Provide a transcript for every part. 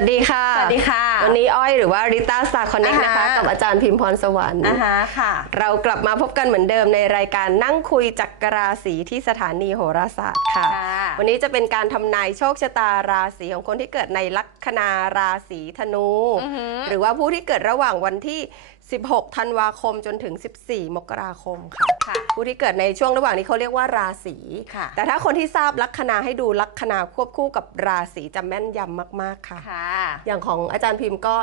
สวัสดีค่ะ สวัสดีค่ะ วันนี้อ้อยหรือว่าริต้าสตาร์คอนเน็กอ่านะคะฮะกับอาจารย์พิมพรสวรรค์อ่าฮะค่ะ เรากลับมาพบกันเหมือนเดิมในรายการนั่งคุยจักรราศีที่สถานีโหราศาสตร์ค่ะค่ะ วันนี้จะเป็นการทำนายโชคชะตาราศีของคนที่เกิดในลัคนาราศีธนูอือหือหรือว่าผู้ที่เกิดระหว่างวันที่ 16 ธันวาคมจนถึง 14 มกราคมค่ะค่ะผู้ที่เกิดในช่วงระหว่างนี้เขาเรียกว่าราศีค่ะแต่ถ้าคนที่ทราบลัคนาให้ดูลัคนาควบคู่กับราศีจะแม่นยำมากๆค่ะค่ะอย่างของอาจารย์พิมพ์ก็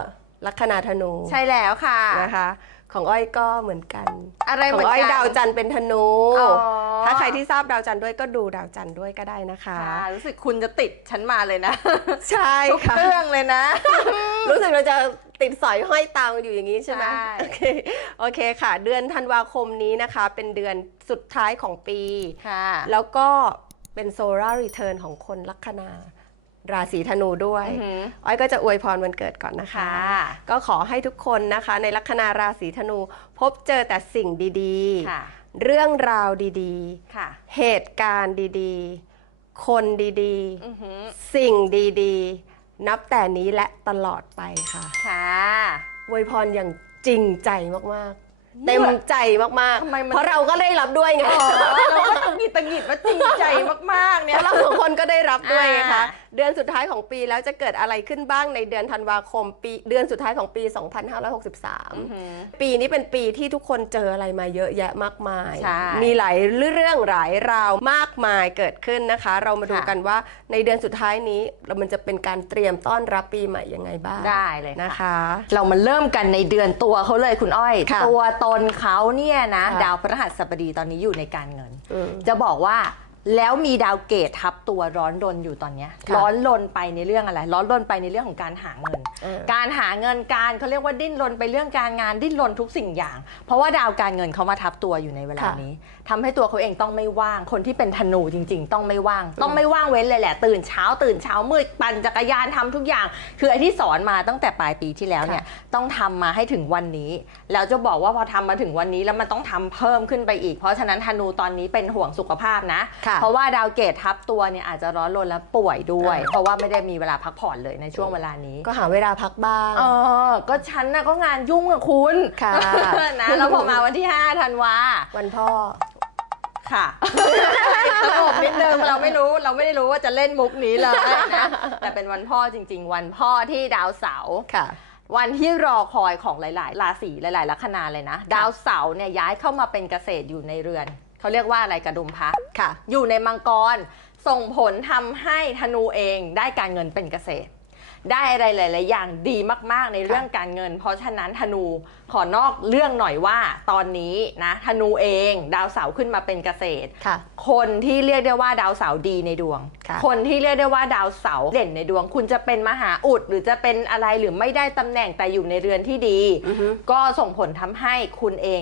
ลัคนาธนู ใช่แล้วค่ะนะคะ ของอ้อยก็เหมือนกัน อะไรขเหอมืองนอ้อยกันดาวจันทร์เป็นธนูอ๋อ ถ้าใครที่ทราบดาวจันทร์ด้วยก็ดูดาวจันทร์ด้วยก็ได้นะคะ ค่ะรู้สึกคุณจะติดฉันมาเลยนะใช่ทุกค่ะ เรื่องเลยนะ รู้สึกเราจะติดสอยห้อยตามอยู่อย่างนี้ใช่ไหมใช่ โอเคโอเคค่ะ เดือนธันวาคมนี้นะคะ เป็นเดือนสุดท้ายของปี ค่ะ แล้วก็เป็นโซลาร์รีเทิร์นของคนลัคนา ราศีธนูด้วยอือหืออ้อยก็จะอวยพรวันเกิดก่อนนะคะค่ะก็ขอให้ทุกคนนะคะ ในลัคนาราศีธนู พบเจอแต่สิ่งดีค่ะๆเรื่องราวดีค่ะๆเหตุการณ์ดีๆ คนดีอือหือๆสิ่งดีๆ นับแต่นี้และตลอดไปค่ะค่ะอวยพรอย่างจริงใจมากๆเต็มใจมากทำไมมันๆเพราะเราก็ได้รับด้วยไงอ๋อเราก็ตังหงิ ดตังหงิดว่าจริงใจมากๆเนี่ยเราสองคนก็ได้รับด้วยไงคะอ่าเดือนสุดท้ายของปีแล้วจะเกิดอะไรขึ้นบ้างในเดือนธันวาคมปีเดือนสุดท้ายของปีอือ2563 ปีนี้เป็นปีที่ทุกคนเจออะไรมาเยอะแยะมากมาย มีหลายเรื่องหลายราวมากมายเกิดขึ้นนะคะ เรามาดูกันว่าในเดือนสุดท้ายนี้เรามันจะเป็นการเตรียมต้อนรับปีใหม่ยังไงบ้างได้เลยนะคะ เรามาเริ่มกันในเดือนตัวเขาเลยคุณอ้อย ตัวตนเขาเนี่ยนะ ดาวพฤหัสบดีตอนนี้อยู่ในการเงิน จะบอกว่า แล้วมีดาวเกตทับตัวร้อนรนอยู่ตอนเนี้ยค่ะร้อนรนไปในเรื่องอะไร ร้อนรนไปในเรื่องของการหาเงิน เออ การหาเงินการเขาเรียกว่าดิ้นรนไปเรื่องการงานดิ้นรนทุกสิ่งอย่าง เพราะว่าดาวการเงินเขามาทับตัวอยู่ในเวลาค่ะ นี้ทำให้ตัวเขาเองต้องไม่ว่าง คนที่เป็นธนูจริง ๆ ต้องไม่ว่าง ต้องไม่ว่างเว้นเลยแหละ ตื่นเช้าตื่นเช้ามืดปั่นจักรยานทำทุกอย่าง คือไอ้ที่สอนมาตั้งแต่ปลายปีที่แล้วเนี่ยต้องทำมาให้ถึงวันนี้ แล้วจะบอกว่าพอทำมาถึงวันนี้แล้วมันต้องทำเพิ่มขึ้นไปอีก เพราะฉะนั้นธนูตอนนี้เป็นห่วงสุขภาพนะ ค่ะเพราะว่าดาวเกตทับตัวเนี่ยอาจจะร้อนรนและป่วยด้วยอ่าเพราะว่าไม่ได้มีเวลาพักผ่อนเลยในช่วงเวลานี้ก็หาเวลาพักบ้าง เออก็ฉันน่ะก็งานยุ่งอะคุณค่ะนะแล้วพอมาวันที่5ธันวาวันพ่อค่ะสงบนิดนึงเราไม่รู้เราไม่ได้รู้ว่าจะเล่นมุกนี้เลยนะแต่เป็นวันพ่อจริง ๆ วันพ่อที่ดาวเสาร์ค่ะวันที่รอคอยของหลาย ๆ ราศีหลาย ๆ ลัคนาเลยนะ ดาวเสาร์เนี่ยย้ายเข้ามาเป็นเกษตรอยู่ในเรือน เขาเรียกว่าอะไรกระดุมพระค่ะ อยู่ในมังกรส่งผลทำให้ธนูเองได้การเงินเป็นเกษตร ได้อะไรหลาย ๆ อย่างดีมาก ๆ ในเรื่องการเงิน เพราะฉะนั้นธนูขอนอกเรื่องหน่อยว่าตอนนี้นะธนูเองดาวเสาร์ขึ้นมาเป็นเกษตรค่ะคนที่เรียกได้ว่าดาวเสาร์ดีในดวงค่ะคนที่เรียกได้ว่าดาวเสาร์เด่นในดวง คุณจะเป็นมหาอุดหรือจะเป็นอะไรหรือไม่ได้ตำแหน่งแต่อยู่ในเรือนที่ดีอือฮึก็ส่งผลทำให้คุณเอง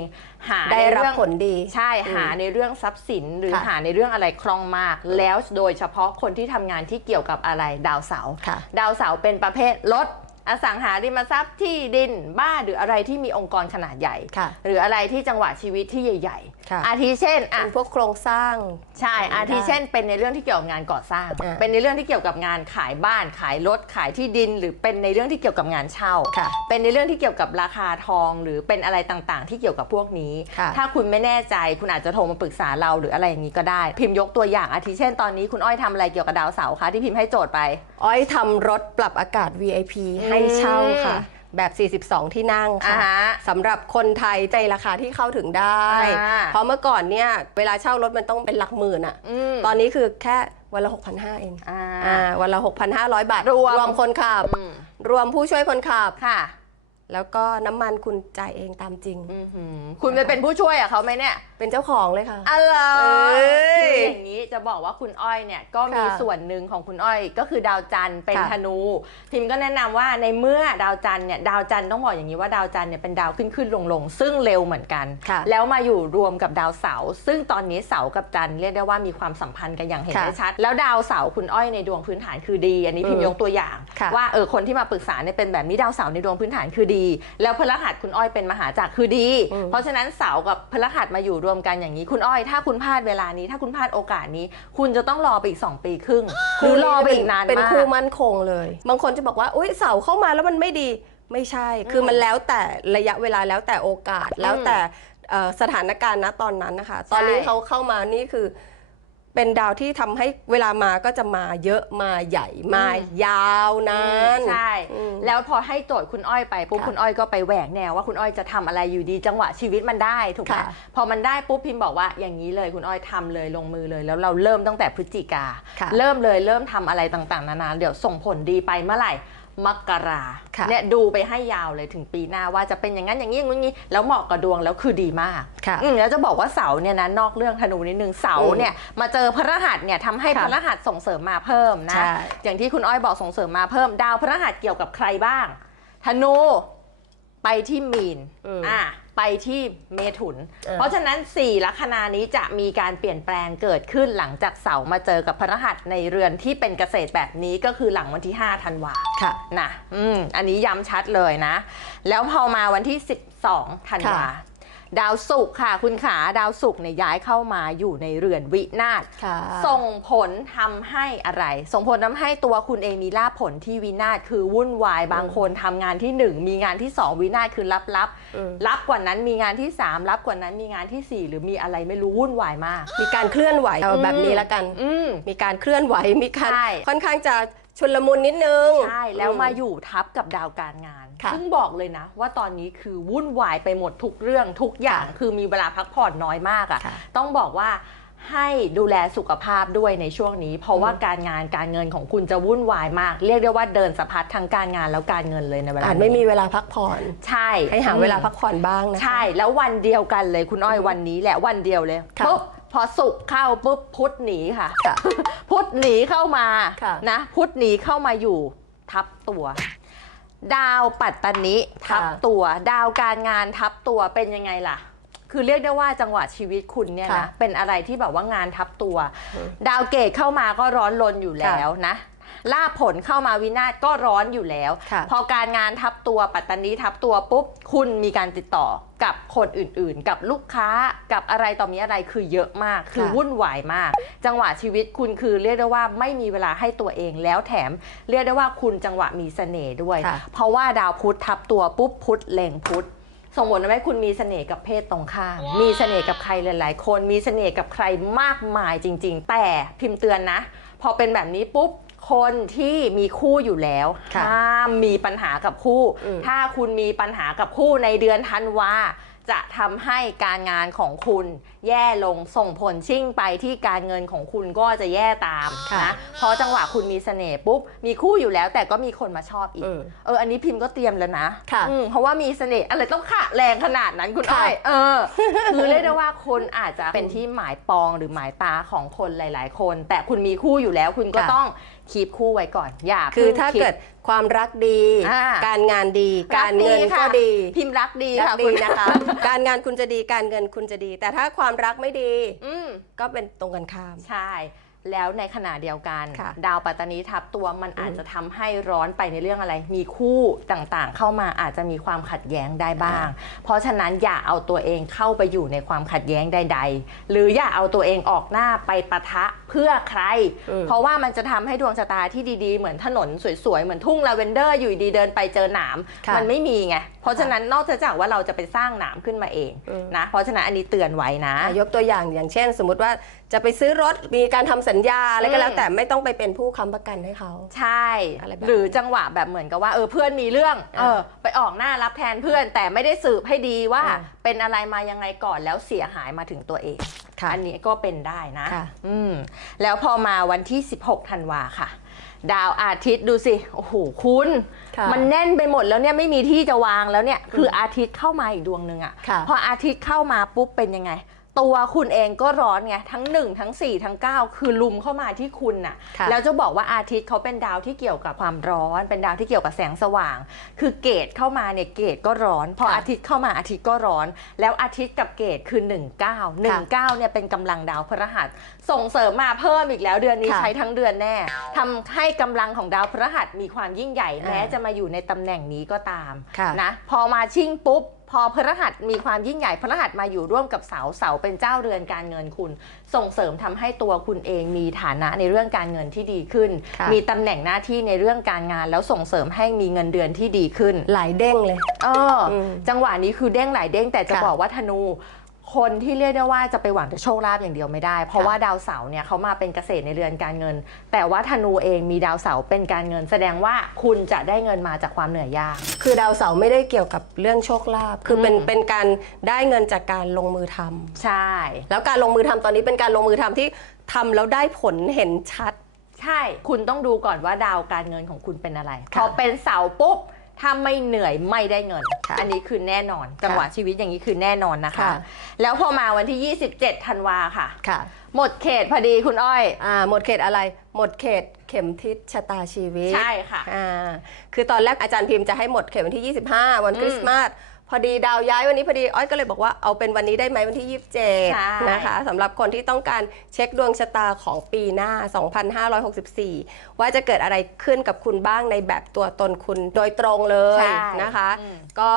หาได้รับในเองผลดีใช่อืมหาในเรื่องทรัพย์สินหรือค่ะหาในเรื่องอะไรคล่องมาก แล้วโดยเฉพาะคนที่ทำงานที่เกี่ยวกับอะไรดาวเสาร์ค่ะดาวเสาร์เป็นประเภทรถ อสังหาริมทรัพย์ที่ดินบ้านหรืออะไรที่มีองค์กรขนาดใหญ่ค่ะหรืออะไรที่จังหวะชีวิตที่ใหญ่ค่ะๆอาทิเช่นอะเป็นพวกโครงสร้าง ใช่ อาทิเช่น เป็นในเรื่องที่เกี่ยวกับงานก่อสร้างอ่าเป็นในเรื่องที่เกี่ยวกับงานขายบ้าน ขายรถ ขายที่ดิน หรือเป็นในเรื่องที่เกี่ยวกับงานเช่าค่ะเป็นในเรื่องที่เกี่ยวกับราคาทอง หรือเป็นอะไรต่างๆ ที่เกี่ยวกับพวกนี้ค่ะถ้าคุณไม่แน่ใจคุณอาจจะโทรมาปรึกษาเราหรืออะไรอย่างนี้ก็ได้ พิมพ์ยกตัวอย่างอาทิเช่นตอนนี้คุณอ้อยทำอะไรเกี่ยวกับดาวเสาร์คะที่พิมพ์ให้โจทย์ไป อ้อยทำรถปรับอากาศ VIP ให้เช่าค่ะ แบบ 42 ที่นั่งค่ะอ่าฮะสำหรับคนไทยในราคาที่เข้าถึงได้ อ่า เพราะเมื่อก่อนเนี่ยเวลาเช่ารถมันต้องเป็นหลักหมื่นอะอืมตอนนี้คือแค่วันละ 6,500เองอ่า อ่าวันละ 6,500 บาทรวม คนขับ อืมรวมผู้ช่วยคนขับ ค่ะ แล้วก็น้ำมันคุณจ่ายเองตามจริง อื้อหือคุณไปเป็นผู้ช่วยกับเขาไหมเนี่ยเป็นเจ้าของเลยค่ะ อะไรเอ้ยคืออย่างนี้จะบอกว่าคุณอ้อยเนี่ยก็มีค่ะส่วนหนึ่งของคุณอ้อยก็คือดาวจันทร์เป็นค่ะธนูพิมพ์ก็แนะนำว่าในเมื่อดาวจันทร์เนี่ยดาวจันทร์ต้องบอกอย่างนี้ว่าดาวจันทร์เนี่ยเป็นดาวขึ้นขึ้นลงลงซึ่งเร็วเหมือนกัน ค่ะ แล้วมาอยู่รวมกับดาวเสาร์ซึ่งตอนนี้เสาร์กับจันทร์เรียกได้ว่ามีความสัมพันธ์กันอย่างเห็นค่ะได้ชัด แล้วดาวเสาร์คุณอ้อยในดวงพื้นฐานคือดี อันนี้พิมพ์อืมยกตัวอย่าง ค่ะว่าเออคนที่มาปรึกษาเนี่ยเป็นแบบนี้ดาวเสาร์ในดวงพื้นฐานคือดีแล้วพฤหัสคุณอ้อยเป็นมหาจักรคือดีอืมเพราะฉะนั้นเสาร์กับพฤหัสมาอยู่รวมกันอย่างนี้ คุณอ้อยถ้าคุณพลาดเวลานี้ ถ้าคุณพลาดโอกาสนี้ คุณจะต้องรอไปอีก 2 ปีครึ่งหรือรอไปอีกนานเป็นมากคู่มั่นคงเลย บางคนจะบอกว่าอุ้ยเสาเข้ามาแล้วมันไม่ดีไม่ใช่ คือมันแล้วแต่ระยะเวลาแล้วแต่โอกาสแล้วแต่เอ่อสถานการณ์ณตอนนั้นนะคะ ตอนนี้เขาเข้ามานี่คือ เป็นดาวที่ทำให้เวลามาก็จะมาเยอะมาใหญ่มายาวนาน ใช่ อืมแล้วพอให้โจทย์คุณอ้อยไปปุ๊บค่ะคุณอ้อยก็ไปแหวกแนวว่าคุณอ้อยจะทำอะไรอยู่ดีจังหวะชีวิตมันได้ถูกไหมค่ะ พอมันได้ปุ๊บพิมพ์บอกว่าอย่างนี้เลยคุณอ้อยทำเลยลงมือเลย แล้วเราเริ่มตั้งแต่พฤศจิกา ค่ะ เริ่มเลยเริ่มทำอะไรต่างๆ นานาเดี๋ยวส่งผลดีไปเมื่อไหร่ มกราค่ะเนี่ยดูไปให้ยาวเลยถึงปีหน้าว่าจะเป็นอย่างนั้นอย่างนี้อย่างนี้แล้วเหมาะกับดวงแล้วคือดีมากค่ะอืมแล้วจะบอกว่าเสาร์เนี่ยนะนอกเรื่องธนูนิดนึงเสาร์เนี่ยมาเจอพระหัสเนี่ยทำให้ค่ะพระหัสส่งเสริมมาเพิ่มนะใช่อย่างที่คุณอ้อยบอกส่งเสริมมาเพิ่ม ดาวพระหัสเกี่ยวกับใครบ้าง ธนูไปที่มีนอืมอะ ไปที่เมถุนเออเพราะฉะนั้น 4 ลัคนานี้จะมีการเปลี่ยนแปลงเกิดขึ้นหลังจากเสาร์มาเจอกับพระหัสในเรือนที่เป็นเกษตรแบบนี้ก็คือหลังวันที่ 5 ธันวาค่ะนะอืมอันนี้ย้ำชัดเลยนะ แล้วพอมาวันที่ 12 ธันวาค่ะ ดาวศุกร์ค่ะ คุณขาดาวศุกร์เนี่ยย้ายเข้ามาอยู่ในเรือนวินาศค่ะส่งผลทำให้อะไร ส่งผลทำให้ตัวคุณเองมีลาภผลที่วินาศคือวุ่นวายบางคนทำงานที่ 1 มีงานที่ 2 วินาศคือลับลับๆอืมลับกว่านั้นมีงานที่3ลับกว่านั้นมีงานทีสี่ 4 หรือมีอะไรไม่รู้วุ่นวายมาก มีการเคลื่อนไหวเอาแบบนี้ละกันอืมมีการเคลื่อนไหวมีการใช่ค่อนข้างจะ ชุลมุนนิดนึง ใช่ แล้วมาอยู่ทับกับดาวการงาน ค่ะซึ่งบอกเลยนะ ว่าตอนนี้คือวุ่นวายไปหมดทุกเรื่องทุกอย่าง ค่ะคือมีเวลาพักผ่อนน้อยมากอะค่ะ ต้องบอกว่าให้ดูแลสุขภาพด้วยในช่วงนี้ เพราะว่าการงานการเงินของคุณจะวุ่นวายมาก เรียกได้ว่าเดินสะพัดทั้งการงานแล้วการเงินเลยในเวลาอาจนี้ไม่มีเวลาพักผ่อน ใช่ให้หาเวลาพักผ่อนบ้างนะคะ ใช่ แล้ววันเดียวกันเลยคุณอ้อยวันนี้แหละวันเดียวเลยค่ะ ปุ๊บ พอสุกร์เข้าปุ๊บพุธหนีค่ะ ค่ะพุธหนีเข้ามาค่ะ นะพุธหนีเข้ามาอยู่ ทับตัว ดาวปัตตนิทับค่ะตัว ดาวการงานทับตัวเป็นยังไงล่ะ คือเรียกได้ว่าจังหวะชีวิตคุณเนี่ยค่ะนะเป็นอะไรที่แบบว่างานทับตัวอืมดาวเกตเข้ามาก็ร้อนรนอยู่แล้วนะ ลาภผลเข้ามาวินาศก็ร้อนอยู่แล้วค่ะพอการงานทับตัวปัตตานีทับตัวปุ๊บ คุณมีการติดต่อกับคนอื่นๆ กับลูกค้ากับอะไรต่อมีอะไรคือเยอะมาก คือค่ะวุ่นวายมาก จังหวะชีวิตคุณคือเรียกได้ว่าไม่มีเวลาให้ตัวเองแล้วแถม เรียกได้ว่าคุณจังหวะมีเสน่ห์ด้วยค่ะเพราะว่าดาวพุธทับตัวปุ๊บพุธเล็งพุธส่งผลทำให้คุณมีเสน่ห์กับเพศตรงข้าม มีเสน่ห์กับใครหลาย ๆ คน มีเสน่ห์กับใครมากมายจริง ๆ แต่พิมพ์เตือนนะ พอเป็นแบบนี้ปุ๊บ คนที่มีคู่อยู่แล้วค่ะห้ามมีปัญหากับคู่อืมถ้าคุณมีปัญหากับคู่ในเดือนธันวาจะทำให้การงานของคุณแย่ลงส่งผลชิ่งไปที่การเงินของคุณก็จะแย่ตามค่ะนะเพราะจังหวะคุณมีเสน่ห์ปุ๊บมีคู่อยู่แล้ว แต่ก็มีคนมาชอบอีกอืมเอออันนี้พิมพ์ก็เตรียมแล้วนะค่ะอืมเพราะว่ามีเสน่ห์อะไรต้องขะแรงขนาดนั้นคุณค่ะอ้อยเออคือเรียกได้ว่าคนอาจจะเป็นที่หมายปองหรือหมายตาของคนหลาย ๆ คน แต่คุณมีคู่อยู่แล้วคุณก็ค่ะต้อง คีบคู่ไว้ก่อน อย่าคือพิ่งถ้าดเกิดความรักดีอ่าการงานดีรัการเงินค่ะก็ดี พิมพ์รักดีรักค่ะดีคุณนะคะการงานคุณจะดีการเงินคุณจะดี แต่ถ้าความรักไม่ดีอืมก็เป็นตรงกันข้ามใช่แล้วในขณะเดียวกันค่ะดาวปัตตานีทับตัวมันอืมอาจจะทำให้ร้อนไปในเรื่องอะไร มีคู่ต่างๆ เข้ามาอาจจะมีความขัดแย้งได้บ้าง เพราะฉะนั้นอย่าเอาตัวเองเข้าไปอยู่ในความขัดแย้งใด ๆ หรืออย่าเอาตัวเองออกหน้าไปปะทะเพื่อใครอืมเพราะว่ามันจะทำให้ดวงชะตาที่ดีๆ เหมือนถนนสวยๆ เหมือนทุ่งลาเวนเดอร์อยู่ดีเดินไปเจอหนามค่ะมันไม่มีไง เพราะฉะนั้นนอกจากว่าเราจะไปสร้างหนามขึ้นมาเองอืมนะ เพราะฉะนั้นอันนี้เตือนไว้นะอะยกตัวอย่างอย่างเช่น สมมติว่าจะไปซื้อรถมีการทำสัญญาอะไรก็แล้วอืมแต่ไม่ต้องไปเป็นผู้ค้ำประกันให้เขา ใช่อะไรแบบนี้หรือจังหวะแบบเหมือนกับว่าเออเพื่อนมีเรื่องอ่าเออไปออกหน้ารับแทนเพื่อนแต่ไม่ได้สืบให้ดีว่าอ่าเป็นอะไรมายังไงก่อนแล้วเสียหายมาถึงตัวเองค่ะอันนี้ก็เป็นได้นะค่ะอืมแล้วพอมาวันที่ 16ธันวาค่ะ ดาวอาทิตย์ดูสิ โอ้โห คุณค่ะมันแน่นไปหมดแล้วเนี่ยไม่มีที่จะวางแล้วเนี่ย คืออาทิตย์เข้ามาอีกดวงหนึ่งอะค่ะพออาทิตย์เข้ามาปุ๊บเป็นยังไง ตัวคุณเองก็ร้อนไงทั้ง 1 ทั้ง 4 ทั้ง 9 คือลุมเข้ามาที่คุณน่ะค่ะแล้วจะบอกว่าอาทิตย์เขาเป็นดาวที่เกี่ยวกับความร้อน เป็นดาวที่เกี่ยวกับแสงสว่าง คือเกตเข้ามาเนี่ยเกตก็ร้อน พอค่ะอาทิตย์เข้ามาอาทิตย์ก็ร้อน แล้วอาทิตย์กับเกตคือ 19 19เนี่ยเป็นกำลังดาวพฤหัส ส่งเสริมมาเพิ่มอีกแล้วเดือนนี้ค่ะใช้ทั้งเดือนแน่ทำให้กำลังของดาวพฤหัสมีความยิ่งใหญ่อ่าแม้จะมาอยู่ในตำแหน่งนี้ก็ตามค่ะนะพอมาชิ่งปุ๊บ พอพฤหัสมีความยิ่งใหญ่พฤหัสมาอยู่ร่วมกับเสาเสาเป็นเจ้าเรือนการเงินคุณ ส่งเสริมทำให้ตัวคุณเองมีฐานะในเรื่องการเงินที่ดีขึ้นค่ะมีตำแหน่งหน้าที่ในเรื่องการงาน แล้วส่งเสริมให้มีเงินเดือนที่ดีขึ้น หลายเด้งเลยเอออมจังหวะนี้คือเด้งหลายเด้งแต่จะค่ะบอกว่าธนู คนที่เรียกได้ว่าจะไปหวังแต่โชคลาภอย่างเดียวไม่ได้ เพราะค่ะว่าดาวเสาร์เนี่ยเขามาเป็นเกษตรในเรือนการเงิน แต่ว่าธนูเองมีดาวเสาร์เป็นการเงิน แสดงว่าคุณจะได้เงินมาจากความเหนื่อยยาก คือดาวเสาร์ไม่ได้เกี่ยวกับเรื่องโชคลาภคือเป็นอืมเป็นการได้เงินจากการลงมือทำใช่ แล้วการลงมือทำตอนนี้เป็นการลงมือทำที่ทำแล้วได้ผลเห็นชัด ใช่ คุณต้องดูก่อนว่าดาวการเงินของคุณเป็นอะไรค่ะพอเป็นเสาร์ปุ๊บ ถ้าไม่เหนื่อยไม่ได้เงินค่ะอันนี้คือแน่นอน จังหวะชีวิตอย่างนี้คือแน่นอนนะคะค่ะแล้วพอมาวันที่ 27 ธันวาค่ะค่ะ หมดเขตพอดีคุณอ้อยอ่าหมดเขตอะไร หมดเขตเข็มทิศชะตาชีวิตใช่ค่ะอ่าคือตอนแรกอาจารย์พิมพ์จะให้หมดเขตวันที่ 25 วันอืมคริสต์มาส พอดีดาวย้ายวันนี้พอดีอ้อยก็เลยบอกว่าเอาเป็นวันนี้ได้ไหมวันที่ใช่27 นะคะสำหรับคนที่ต้องการเช็คดวงชะตาของปีหน้า 2564 ว่าจะเกิดอะไรขึ้นกับคุณบ้างในแบบตัวตนคุณโดยตรงเลยใช่นะคะอืมก็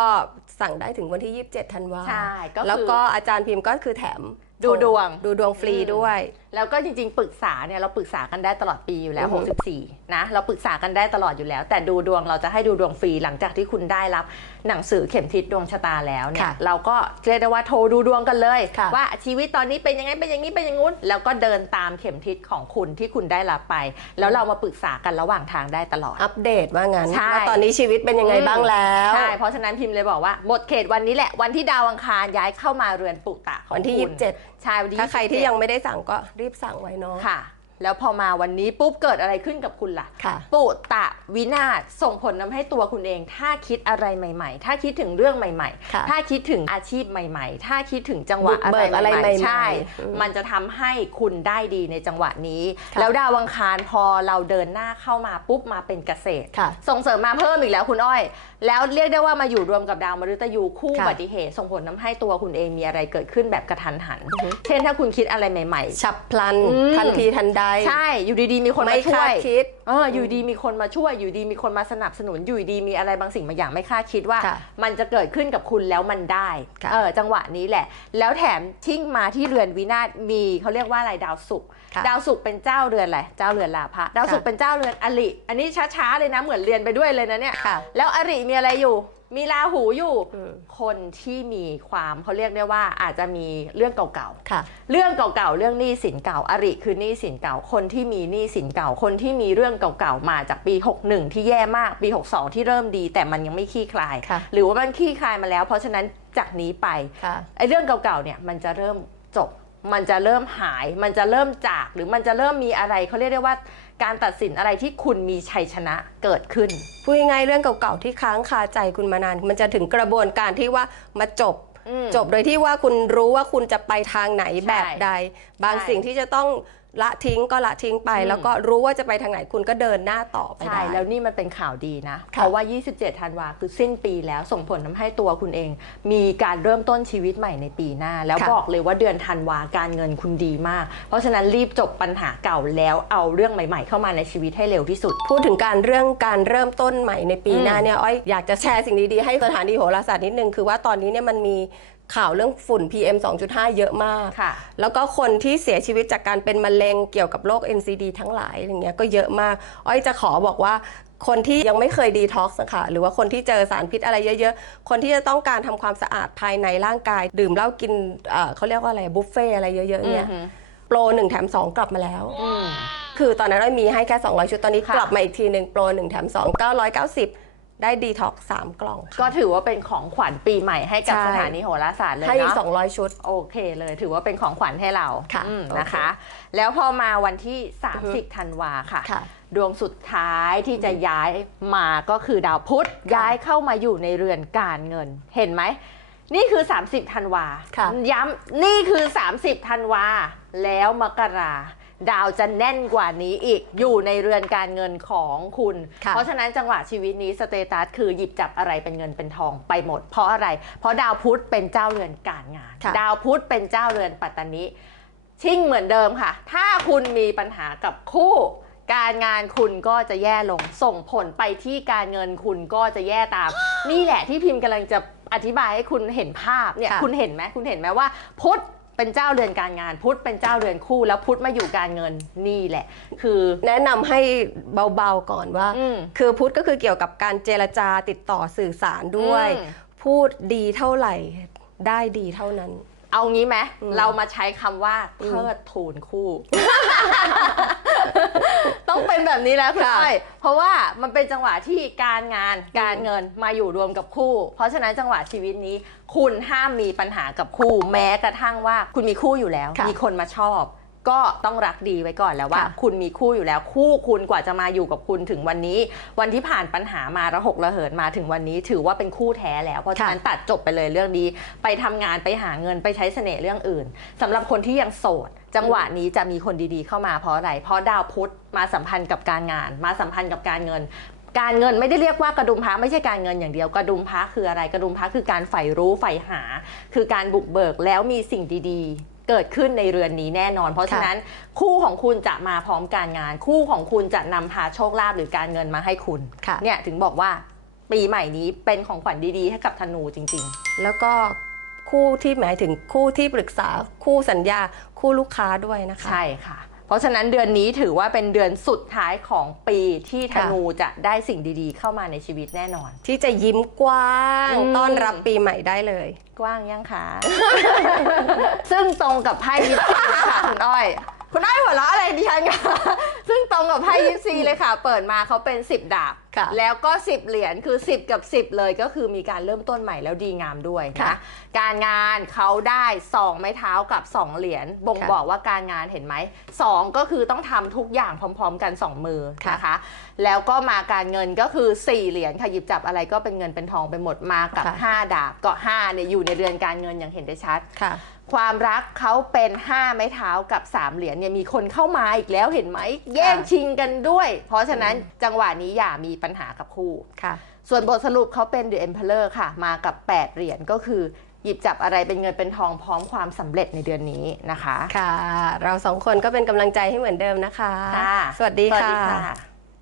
สั่งได้ถึงวันที่ 27 ธันวาใช่ก็คือแล้วก็อาจารย์พิมพ์ก็คือแถมดูดวงดูดวงฟรีอืมด้วยแล้วก็จริงๆ ปรึกษาเนี่ยเราปรึกษากันได้ตลอดปีอยู่แล้วอือฮึ64 นะ เราปรึกษากันได้ตลอดอยู่แล้ว แต่ดูดวงเราจะให้ดูดวงฟรีหลังจากที่คุณได้รับหนังสือเข็มทิศดวงชะตาแล้วเนี่ยค่ะเราก็เรียกได้ว่าโทรดูดวงกันเลยค่ะว่าชีวิตตอนนี้เป็นยังไงเป็นอย่างนี้เป็นอย่างงู้น แล้วก็เดินตามเข็มทิศของคุณที่คุณได้รับไป แล้วเรามาปรึกษากันระหว่างทางได้ตลอดอัปเดตว่างั้นใช่ว่าตอนนี้ชีวิตเป็นยังไงบ้างแล้วใช่เพราะฉะนั้นพิมพ์เลยบอกว่าหมดเขตวันนี้แหละวันที่ดาวอังคารย้ายเข้ามาเรือนปุตตะของวันที่คุณ27ใช่วันที่ถ้าใครที่27ยังไม่ได้สั่งก็รีบสั่งไว้เนาะ ค่ะ แล้วพอมาวันนี้ปุ๊บเกิดอะไรขึ้นกับคุณล่ะค่ะ ปุตะวินาศส่งผลทำให้ตัวคุณเอง ถ้าคิดอะไรใหม่ ๆ ถ้าคิดถึงเรื่องใหม่ค่ะๆถ้าคิดถึงอาชีพใหม่ ๆ ถ้าคิดถึงจังหวะบุกเบิกอะไรใหม่ๆใช่อืมมันจะทำให้คุณได้ดีในจังหวะนี้ค่ะแล้วดาวอังคารพอเราเดินหน้าเข้ามาปุ๊บมาเป็นเกษตรค่ะส่งเสริมมาเพิ่มอีกแล้วคุณอ้อย แล้วเรียกได้ว่ามาอยู่รวมกับดาวมฤตยูคู่ค่ะอุบัติเหตุ ส่งผลทำให้ตัวคุณเองมีอะไรเกิดขึ้นแบบกระทันหันอือฮึเช่นถ้าคุณคิดอะไรใหม่ฉับพลันอืมทันทีทันใดๆใช่อยู่ดีๆมีคนไม่มาช่คาวยดคิดเอออยู่ดีมีคนมาช่วยอยู่ดีมีคนมาสนับสนุนอยู่ดีมีอะไรบางสิ่งบางอย่างไม่คาดคิดว่าค่ะมันจะเกิดขึ้นกับคุณแล้วมันได้ค่ะเออจังหวะนี้แหละ แล้วแถมชิ่งมาที่เรือนวินาศมีเขาเรียกว่าอะไรดาวศุกร์ค่ะดาวศุกร์เป็นเจ้าเรือนอะไรเจ้าเรือนลาภะดาวศุกร์ค่ะเป็นเจ้าเรือนอริอันนี้ช้าๆเลยนะเหมือนเรียนไปด้วยเลยนะเนี่ยค่ะแล้วอริมีอะไรอยู่ มีราหูอยู่อืมคนที่มีความเขาเรียกได้ว่าอาจจะมีเรื่องเก่าๆค่ะเรื่องเก่าๆ เรื่องหนี้สินเก่า อริคือหนี้สินเก่า คนที่มีหนี้สินเก่า คนที่มีเรื่องเก่าๆ มาจากปี 61 ที่แย่มาก ปี 62 ที่เริ่มดี แต่มันยังไม่คลี่คลาย ค่ะ หรือว่ามันคลี่คลายมาแล้ว เพราะฉะนั้นจากนี้ไป ค่ะ ไอ้เรื่องเก่าๆ เนี่ยมันจะเริ่มจบ มันจะเริ่มหาย มันจะเริ่มจาก หรือมันจะเริ่มมีอะไรเขาเรียกได้ว่า การตัดสินอะไรที่คุณมีชัยชนะเกิดขึ้น พูดง่ายๆเรื่องเก่าๆที่ค้างคาใจคุณมานาน มันจะถึงกระบวนการที่ว่ามาจบ อืม จบโดยที่ว่าคุณรู้ว่าคุณจะไปทางไหนใช่แบบใด บางใช่ สิ่งที่จะต้อง ละทิ้งก็ละทิ้งไปอืมแล้วก็รู้ว่าจะไปทางไหนคุณก็เดินหน้าต่อไปใช่ได้แล้วนี่มันเป็นข่าวดีนะค่ะเพราะว่า 27 ธันวาคือสิ้นปีแล้วส่งผลทำให้ตัวคุณเอง มีการเริ่มต้นชีวิตใหม่ในปีหน้า แล้วค่ะบอกเลยว่าเดือนธันวาการเงินคุณดีมาก เพราะฉะนั้นรีบจบปัญหาเก่าแล้วเอาเรื่องใหม่ ๆ เข้ามาในชีวิตให้เร็วที่สุด พูดถึงการเรื่องการเริ่มต้นใหม่ในปีอืมหน้าเนี่ยอ้อยอยากจะแชร์สิ่งดีๆให้สถานีโหราศาสตร์นิดนึงคือว่าตอนนี้เนี่ยมันมี ข่าวเรื่องฝุ่น PM 2.5 เยอะมากค่ะแล้วก็คนที่เสียชีวิตจากการเป็นมะเร็งเกี่ยวกับโรค NCD ทั้งหลายอย่างเงี้ยก็เยอะมาก อ้อยจะขอบอกว่าคนที่ยังไม่เคยดีท็อกซ์นะคะหรือว่าคนที่เจอสารพิษอะไรเยอะๆ คนที่จะต้องการทำความสะอาดภายในร่างกาย ดื่มเหล้ากินเอ่อเขาเรียกว่าอะไรบุฟเฟ่อะไรเยอะๆเนี่ยอือหือโปร1แถม2กลับมาแล้วอืมคือตอนนั้นเรามีให้แค่ 200 ชุดตอนนี้ค่ะกลับมาอีกทีหนึ่งโปร1แถม2 990 ได้ดีท็อกสามกล่องค่ะก็ถือว่าเป็นของขวัญปีใหม่ให้กับใช่สถานีโหราศาสตร์เลยให้อีกเนาะ200ชุด โอเคเลย ถือว่าเป็นของขวัญให้เราค่ะอืมโอเคนะคะ แล้วพอมาวันที่อือฮึ30ธันวาค่ะค่ะ ดวงสุดท้ายที่จะย้ายมาก็คือดาวพุธย้ายเข้ามาอยู่ในเรือนการเงิน เห็นไหมนี่คือ 30ธันวาค่ะย้ำนี่คือ 30ธันวา แล้วมกรา ดาวจะแน่นกว่านี้อีกอยู่ในเรือนการเงินของคุณ ค่ะ เพราะฉะนั้นจังหวะชีวิตนี้สเตตัสคือหยิบจับอะไรเป็นเงินเป็นทองไปหมด เพราะอะไร เพราะดาวพุธเป็นเจ้าเรือนการงาน ค่ะ ดาวพุธเป็นเจ้าเรือนปัตตานิชิ่งเหมือนเดิมค่ะ ถ้าคุณมีปัญหากับคู่ การงานคุณก็จะแย่ลงส่งผลไปที่การเงินคุณก็จะแย่ตาม นี่แหละที่พิมพ์กำลังจะอธิบายให้คุณเห็นภาพเนี่ยค่ะ คุณเห็นไหมคุณเห็นไหมว่าพุธ เป็นเจ้าเรือนการงาน พุธเป็นเจ้าเรือนคู่แล้วพุธมาอยู่การเงินนี่แหละ คือแนะนำให้เบาๆก่อนว่าอืมคือพุทธก็คือเกี่ยวกับการเจรจาติดต่อสื่อสารด้วยอืมพูดดีเท่าไหร่ได้ดีเท่านั้น เอางี้ไหมอืมเรามาใช้คำว่าอืมเทิดทูนคู่ ต้องเป็นแบบนี้แล้วคุณค่ะอ้อยเพราะว่ามันเป็นจังหวะที่การงานการเงินมาอยู่รวมกับคู่ เพราะฉะนั้นจังหวะชีวิตนี้ คุณห้ามมีปัญหากับคู่ แม้กระทั่งว่าคุณมีคู่อยู่แล้วค่ะมีคนมาชอบ ก็ต้องรักดีไว้ก่อนแล้วว่าค่ะคุณมีคู่อยู่แล้วคู่คุณกว่าจะมาอยู่กับคุณถึงวันนี้ วันที่ผ่านปัญหามาระหกระเหินมาถึงวันนี้ถือว่าเป็นคู่แท้แล้วเพราะฉะนั้นตัดจบไปเลยเรื่องนี้ไปทำงานไปหาเงินไปใช้เสน่ห์เรื่องอื่นสำหรับคนที่ยังโสดจังหวะนี้จะมีคนดีๆเข้ามาเพราะอะไร เพราะดาวพุธมาสัมพันธ์กับการงาน มาสัมพันธ์กับการเงิน การเงินไม่ได้เรียกว่ากระดุมพระไม่ใช่การเงินอย่างเดียวกระดุมพระคืออะไรกระดุมพระคือการใฝ่รู้ใฝ่หา คือการบุกเบิกแล้วมีสิ่งดีๆ เกิดขึ้นในเรือนนี้แน่นอน เพราะฉะนั้นคู่ของคุณจะมาพร้อมการงาน คู่ของคุณจะนำพาโชคลาภหรือการเงินมาให้คุณค่ะเนี่ยถึงบอกว่าปีใหม่นี้เป็นของขวัญดีๆ ให้กับธนูจริงแล้วก็คู่ที่หมายถึงคู่ที่ปรึกษาคู่สัญญาคู่ลูกค้าด้วยนะๆคะ ใช่ค่ะ เพราะฉะนั้นเดือนนี้ถือว่าเป็นเดือนสุดท้ายของปีที่ธนูจะได้สิ่งดีๆ เข้ามาในชีวิตแน่นอน ที่จะยิ้มกว้างอืม ต้อนรับปีใหม่ได้เลย กว้างยังคะ ซึ่งตรงกับไพ่ยิปซีเลยค่ะคุณอ้อย คุณอ้อยหัวเราะอะไรดิฉันคะซึ่งตรงกับไพ่ยิปซีเลยค่ะ เปิดมาเขาเป็น 10 ดาบค่ะแล้วก็ 10 เหรียญคือ 10 กับ 10 เลยก็คือมีการเริ่มต้นใหม่แล้วดีงามด้วยค่ะนะการงานเขาได้ 2 ไม้เท้ากับ 2 เหรียญบ่งค่ะบอกว่าการงานเห็นไหม2ก็คือต้องทำทุกอย่างพร้อม ๆ กัน 2 มือค่ะนะคะแล้วก็มาการเงินก็คือ 4 เหรียญค่ะหยิบจับอะไรก็เป็นเงินเป็นทองไปหมดมากับค่ะ5ดาบก็5เนี่ยอยู่ในเรือนการเงินอย่างเห็นได้ชัด ค่ะความรักเขาเป็น5ไม้เท้ากับ3เหรียญเนี่ยมีคนเข้ามาอีกแล้วเห็นไหมแย่งชิงกันด้วย เพราะฉะนั้นจังหวะนี้อย่ามีปัญหากับคู่ค่ะ ส่วนบทสรุปเขาเป็น The Emperor ค่ะ มากับ 8 เหรียญก็คือหยิบจับอะไรเป็นเงินเป็นทองพร้อมความสำเร็จในเดือนนี้นะคะ ค่ะ เราสองคนก็เป็นกำลังใจให้เหมือนเดิมนะคะค่ะสวัสดีสวัสค่ะดีค่ะ